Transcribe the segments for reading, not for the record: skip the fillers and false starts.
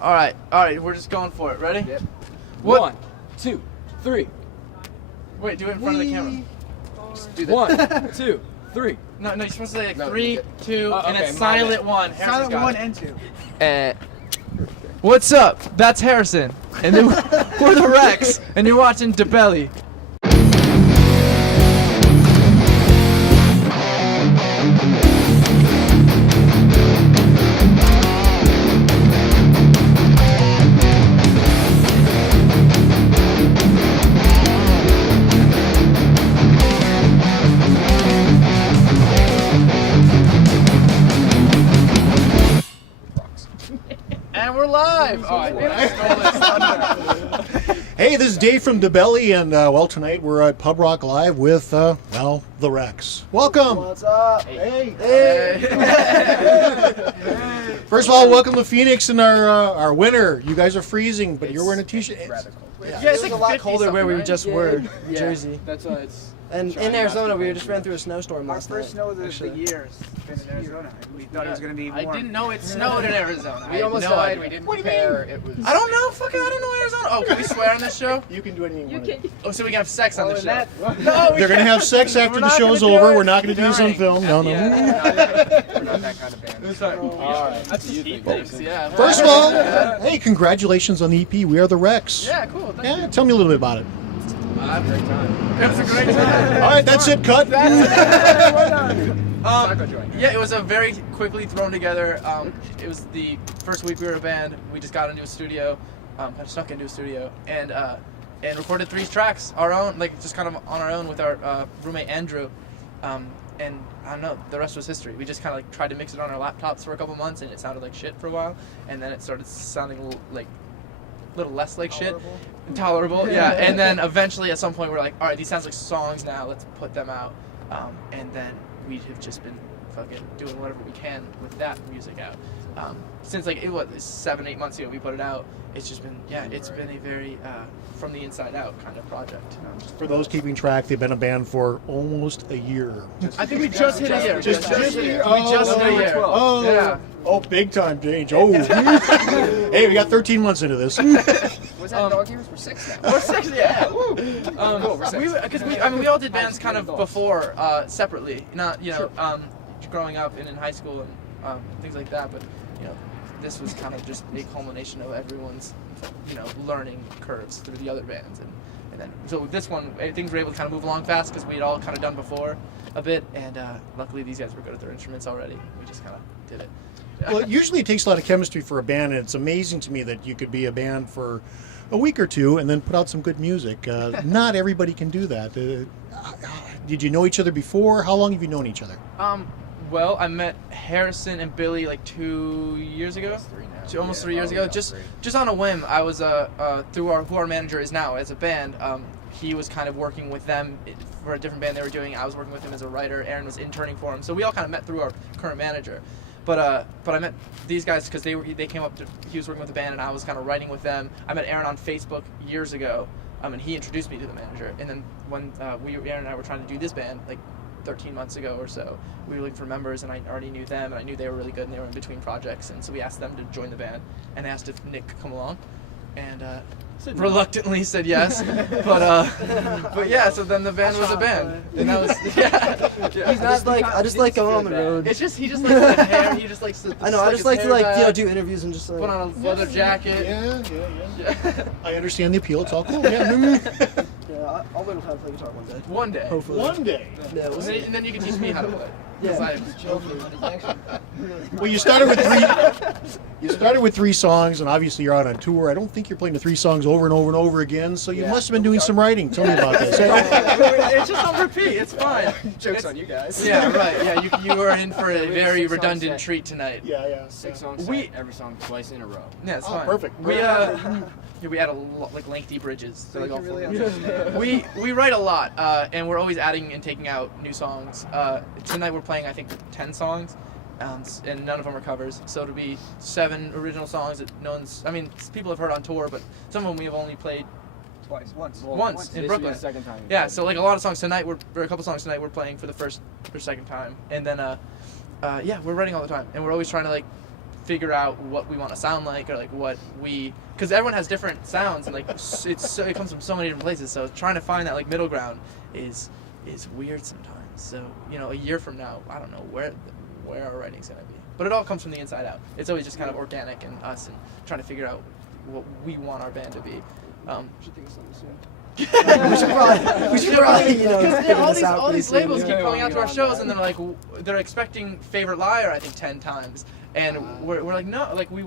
All right, we're just going for it. Ready? Yep. What? 1, 2, 3. Wait, do it in front of the camera. Do that. 1, 2, 3. No, you're supposed to say like No, 3, 2, and okay, it's silent 1. Silent 1 and 2. What's up? That's Harrison, and then we're the Rex, and you're watching DaBelly. And we're live! Hey, this is Dave from DaBelly, and well, tonight we're at Pub Rock Live with, well, the Rex. Welcome! What's up? Hey! Hey. First of all, welcome to Phoenix and our winter. You guys are freezing, but you're wearing a t-shirt. Yeah, it's like a lot colder where we just were, Jersey. That's why it's. And in Arizona, we just ran through a snowstorm Our last first night. snow of the year has been in Arizona. We thought it was going to be I warm. didn't know it snowed in Arizona. We almost died. We didn't prepare. It was. I don't know. Fucking, I don't know Arizona. Oh, can we swear on this show? You can do anything you want. Oh, so we can have sex on the show? that- No, we They're going to have sex after We're the not show's gonna do over. it We're not going to do this on during. film. No, no. We're not that kind of band. Alright. That's what you think. Thanks, yeah. First of all, hey, congratulations on the EP. We are the Rex. Yeah, cool. Thank Yeah, tell me a little bit about it. I had a great time. It was a great time. All right, that's it. Cut. Yeah, it was a very quickly thrown together. It was the first week we were a band. We just got into a studio, kind of snuck into a studio, and recorded 3 tracks, our own, like just kind of on our own with our roommate Andrew. And I don't know, the rest was history. We just kind of like tried to mix it on our laptops for a couple months, and it sounded like shit for a while, and then it started sounding a little less like shit. Tolerable, yeah. And then eventually at some point we're like, all right, these sounds like songs now, let's put them out. And then we have just been fucking doing whatever we can with that music out. Since like, it was 7-8 months ago we put it out, it's just been, it's been a very from the inside out kind of project. For those keeping track, they've been a band for almost a year. I think we just hit a year. Just a year? We just hit a year. Oh, Yeah. Oh, big time change. Oh. Hey, we got 13 months into this. Was that dog years? We're 6 now. We're 6, yeah. Woo. Cool, we're 6. Because we all did bands kind of before, separately. Not, growing up and in high school and things like that. But, this was kind of just a culmination of everyone's, learning curves through the other bands. And then, so with this one, things were able to kind of move along fast because we had all kind of done before a bit. And luckily these guys were good at their instruments already. We just kind of did it. Well, usually it takes a lot of chemistry for a band, and it's amazing to me that you could be a band for a week or two and then put out some good music. Not everybody can do that. Did you know each other before? How long have you known each other? Well, I met Harrison and Billy like 2 years ago. Almost 3 years ago. Just on a whim. I was through who our manager is now as a band. He was kind of working with them for a different band they were doing. I was working with him as a writer. Aaron was interning for him. So we all kind of met through our current manager. But I met these guys because they came up to, he was working with the band and I was kind of writing with them. I met Aaron on Facebook years ago, and he introduced me to the manager. And then when Aaron and I were trying to do this band, like 13 months ago or so, we were looking for members, and I already knew them, and I knew they were really good, and they were in between projects, and so we asked them to join the band, and they asked if Nick could come along, and reluctantly said yes, but yeah, so then the band was a band, and that was, yeah. He's not like, I just like going on the road. It's just, he just likes the hair, he just likes the, I know, I just like to do interviews and just put on a leather jacket. Yeah. I understand the appeal. It's all cool. Yeah. Yeah, I'll learn how to play guitar one day. One day. Hopefully. One day. Yeah, we'll see. And then you can teach me how to play. Yeah. Well, you started with 3. You started with 3 songs, and obviously you're out on tour. I don't think you're playing the 3 songs over and over and over again. So you must have been doing some writing. Tell me about this. It's just on repeat. It's fine. Jokes on you guys. Yeah, right. Yeah, you are in for a very redundant treat tonight. Yeah. 6 songs. Every song twice in a row. Yeah, it's Oh, fine. perfect. We we add lengthy bridges. So like all really 4 understand. we write a lot, and we're always adding and taking out new songs. Tonight we're playing I think 10 songs, and none of them are covers. So it'll be 7 original songs that people have heard on tour, but some of them we have only played once in Brooklyn. The second time. Yeah, so like a lot of songs tonight, or a couple songs tonight we're playing for the first or second time, and then we're writing all the time, and we're always trying to like figure out what we want to sound like, or like what we, because everyone has different sounds, and like it comes from so many different places. So trying to find that like middle ground is weird sometimes. So a year from now, I don't know where our writing's gonna be, but it all comes from the inside out. It's always just kind of organic and us and trying to figure out what we want our band to be. Should think of something soon. we should probably because all these labels keep coming out to our shows, and they're expecting Favorite Liar, I think 10 times, and we're like, no, like we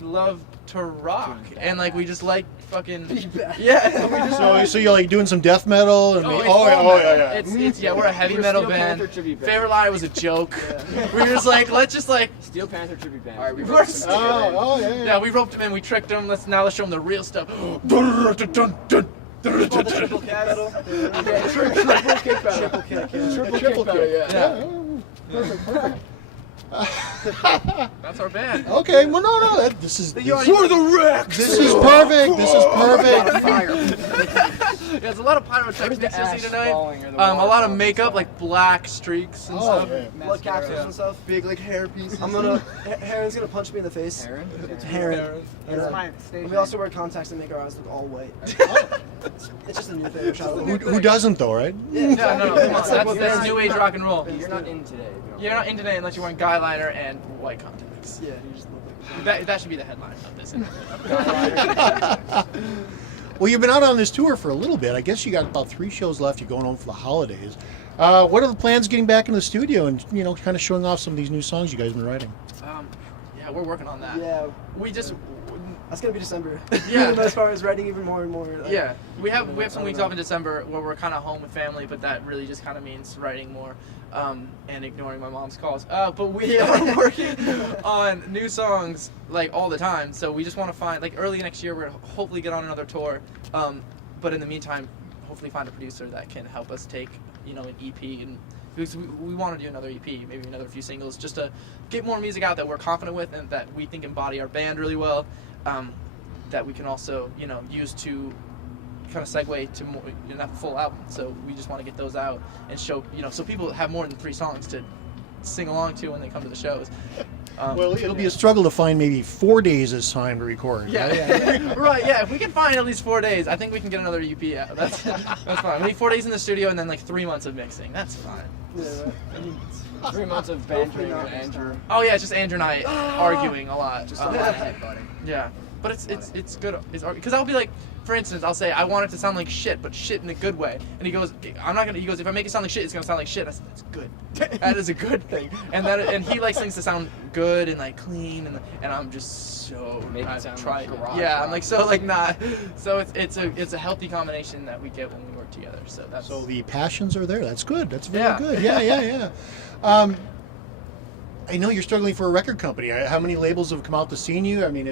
love to rock, and like we just like fucking yeah. So you're like doing some death metal and yeah. It's we're a heavy metal band. Favorite Liar was a joke. We're just like, let's just like Steel Panther tribute band. All right, we roped them in, we tricked them. Let's show them the real stuff. Triple kick. Yeah. That's our band. Okay, well, no. This is You're the Rex. This is perfect. This is perfect. Yeah, there's a lot of pyrotechnics you'll see tonight. A lot of makeup, like black streaks and stuff. Yeah. Blood capsules and stuff. Big like hair pieces. Heron's gonna punch me in the face. Heron? It's Heron. That's my stage. And we also wear contacts to make our eyes look all white. It's just a new thing. Who doesn't though, right? No, come on. That's new age rock and roll. You're not in today. You're not in today unless you're wearing guy liner and white contacts. Yeah, you just look like That should be the headline of this interview. Well, you've been out on this tour for a little bit. I guess you got about 3 shows left. You're going home for the holidays. What are the plans getting back in the studio and kind of showing off some of these new songs you guys have been writing? Yeah, we're working on that. Yeah. We just. That's gonna be December. Yeah. As far as writing even more and more. Yeah, we have some weeks off in December where we're kind of home with family, but that really just kind of means writing more and ignoring my mom's calls. But we are working on new songs like all the time, so we just want to find like early next year we're gonna hopefully get on another tour. But in the meantime, hopefully find a producer that can help us take an EP, and because we want to do another EP, maybe another few singles, just to get more music out that we're confident with and that we think embody our band really well. That we can also, use to kind of segue to more, not full album. So we just want to get those out and show, so people have more than 3 songs to sing along to when they come to the shows. Well, it'll be a struggle to find maybe 4 days as time to record. Yeah, right. Yeah, if we can find at least 4 days, I think we can get another EP out. That's fine. We need 4 days in the studio and then like 3 months of mixing. That's fine. Yeah, 3 months of bantering with Andrew. Oh yeah, just Andrew and I arguing a lot. Just a lot of headbutting. Yeah, but it's good. Because I'll be like, for instance, I'll say I want it to sound like shit, but shit in a good way. And he goes, I'm not gonna. He goes, if I make it sound like shit, it's gonna sound like shit. I said, that's good. That is a good thing. And he likes things to sound good and like clean, and I'm just so make it sound try. like garage Yeah, rock. I'm like so like not. So it's a healthy combination that we get when we work together. So that's. So the passions are there. That's good. That's very Yeah. good. Yeah. I know you're struggling for a record company. How many labels have come out to see you? I mean,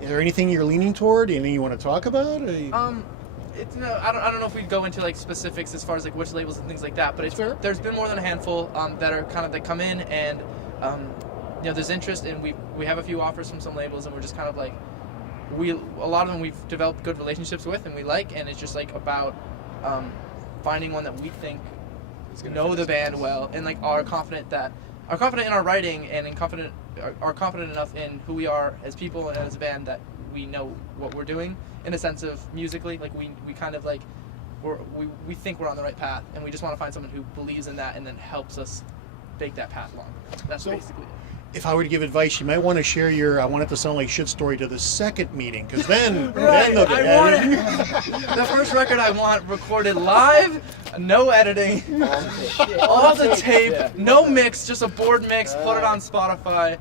is there anything you're leaning toward? Anything you want to talk about? It's no, I don't know if we'd go into like specifics as far as like which labels and things like that, but there's been more than a handful that come in, and there's interest, and we have a few offers from some labels, and we're just kind of like a lot of them we've developed good relationships with and we like, and it's just like about finding one that we think know the band well and like are confident in our writing and are confident enough in who we are as people and as a band that we know what we're doing in a sense of musically, like we kind of like we think we're on the right path, and we just want to find someone who believes in that and then helps us make that path longer. That's basically it. If I were to give advice, you might want to share your "I want it to sound like shit" story to the second meeting, because then Right, they'll get I want it. the first record I want recorded live, no editing, all the tape, no mix, just a board mix, put it on Spotify,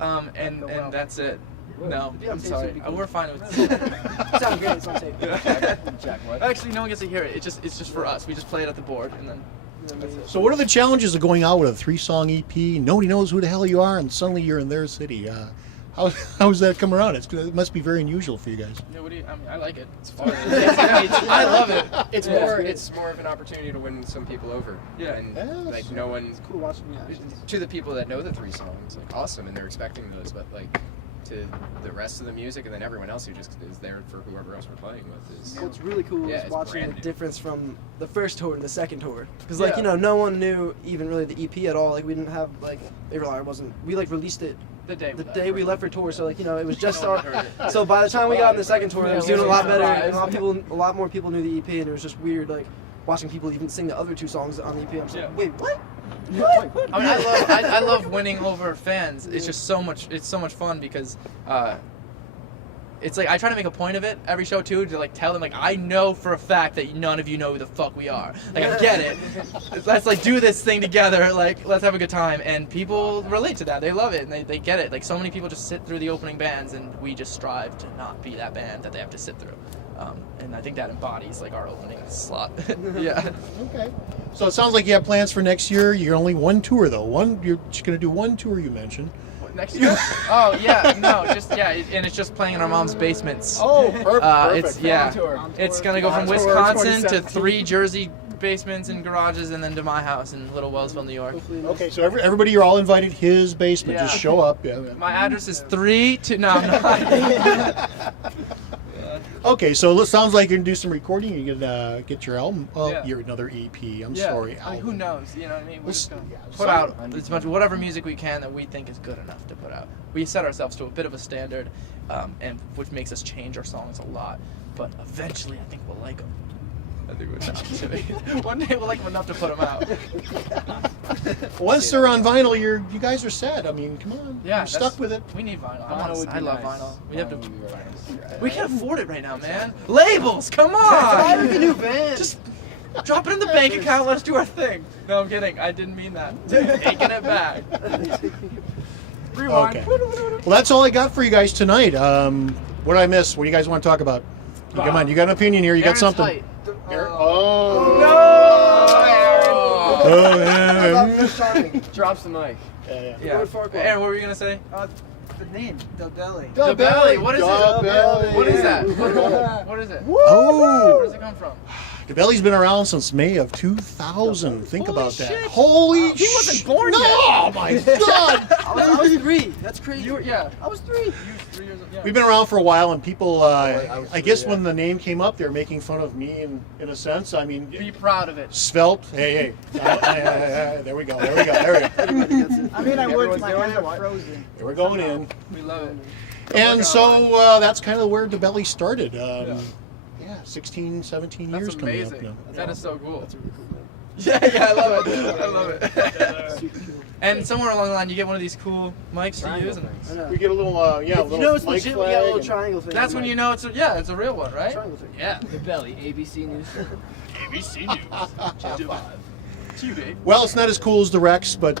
and that's it. No, I'm sorry. We're fine with it. Sounds great. It's on tape. Jack, what? Actually, no one gets to hear it. It's just for us. We just play it at the board, and then. So what are the challenges of going out with a 3-song EP? Nobody knows who the hell you are, and suddenly you're in their city. How's that come around? It must be very unusual for you guys. Yeah, I like it. It's fun. I love it. It's more of an opportunity to win some people over. Yeah. And like no one. It's cool watching reactions. To the people that know the 3 songs, like awesome, and they're expecting those, but like to the rest of the music, and then everyone else who just is there for whoever else we're playing with is. What's really cool Yeah, is it's watching brand the new. difference from the first tour to the second tour. Because no one knew even really the EP at all. Like we didn't have like Favorite Liar wasn't. We like released it The day we left for tour. So like, you know, it was just our. So by the time we got on the second tour, it was doing a lot better, and a lot more people knew the EP, and it was just weird, like watching people even sing the other two songs on the EP. I'm just like, wait, what? What? I mean, I love winning over fans. It's just so much. It's so much fun because it's like I try to make a point of it every show too, to like tell them like I know for a fact that none of you know who the fuck we are. Like I get it. Let's like do this thing together. Like let's have a good time, and people relate to that. They love it and they get it. Like so many people just sit through the opening bands, and we just strive to not be that band that they have to sit through. And I think that embodies like our opening slot. Yeah. Okay. So it sounds like you have plans for next year. You're only one tour though. You're just gonna do one tour. You mentioned. Next year? Oh yeah, no, just and it's just playing in our mom's basements. Oh, perfect. It's it's gonna go from Wisconsin to 3 Jersey basements and garages, and then to my house in Little Wellsville, New York. Okay, so everybody, you're all invited. His basement. Yeah. Just show up. Yeah. My address is 3 to no, I'm not. Okay, so it sounds like you're gonna do some recording. You're gonna get your album. Oh, Yeah. you're another EP. I'm Yeah. sorry. I mean, who knows? You know what I mean? We're just gonna Yeah, put out as much whatever music we can that we think is good enough to put out. We set ourselves to a bit of a standard, and which makes us change our songs a lot. But eventually, I think we'll like them. I think we're one day we'll like them enough to put them out. Once they're on vinyl, you guys are set. I mean, come on. Yeah, You're stuck with it. We need vinyl. Vinyl would be I love nice. vinyl. We have to. Vinyl would be really nice. We can't afford it right now, man. Labels, come Buy on! like a new van. Just drop it in the bank account. Let's do our thing. No, I'm kidding. I didn't mean that. Taking it back. Rewind. Okay. Well, that's all I got for you guys tonight. What did I miss? What do you guys want to talk about? Come on, you got an opinion here. You got Aaron's something. height. Oh. No! I love churning. Drops the mic. Yeah. Yeah. Aaron, what were you gonna say? The name, DaBelly. DaBelly. What is it? DaBelly. What is that? What is it? Oh. Where does it come from? DaBelly's been around since May of 2000. Think Holy about that. shit. Holy He wasn't born no! yet. Oh my God! I was 3. That's crazy. You were, yeah. I was 3. You 3 years old. Yeah. We've been around for a while, and people, I was I guess three, when the name came up, they were making fun of me in a sense. I mean, Be proud of it. svelte. Hey. There we go. I mean, I would. Everyone's My doing hands it. are frozen. We're going in. We love it. And so that's kind of where DaBelly started. 16, 17 That's years coming up amazing. now. That is so cool. That's a really cool name. Yeah, I love it. I love it. Super cool. And somewhere along the line, you get one of these cool mics to Triangle use. And things. I know. We get a little, a You little know it's mic legit when you got a little flag triangle thing. that's when you know it's a real one, right? Triangle thing. Yeah. DaBelly, ABC News. ABC News. Channel 5. TV. Well, it's not as cool as the Rex, but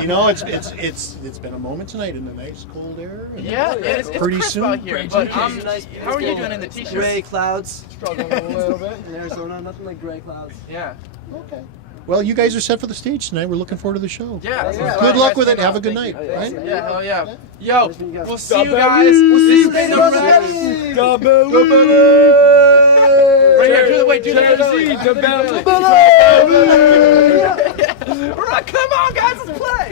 you know, it's been a moment tonight in the nice cold air. Yeah, it's Pretty crisp soon. out here. Pretty But soon. how are you doing in the Gray t-shirt? clouds. Struggling a little bit. In Arizona, nothing like gray clouds. Yeah. Okay. Well, you guys are set for the stage tonight. We're looking forward to the show. Yeah. Yeah. Good luck with it. Have a good night. you. Right? Yeah, hell yeah. Yo, Nice meeting you guys. we'll see you guys. This has been the Rex. Right here, do the DaBelly. DaBelly. Come on, guys, let's play.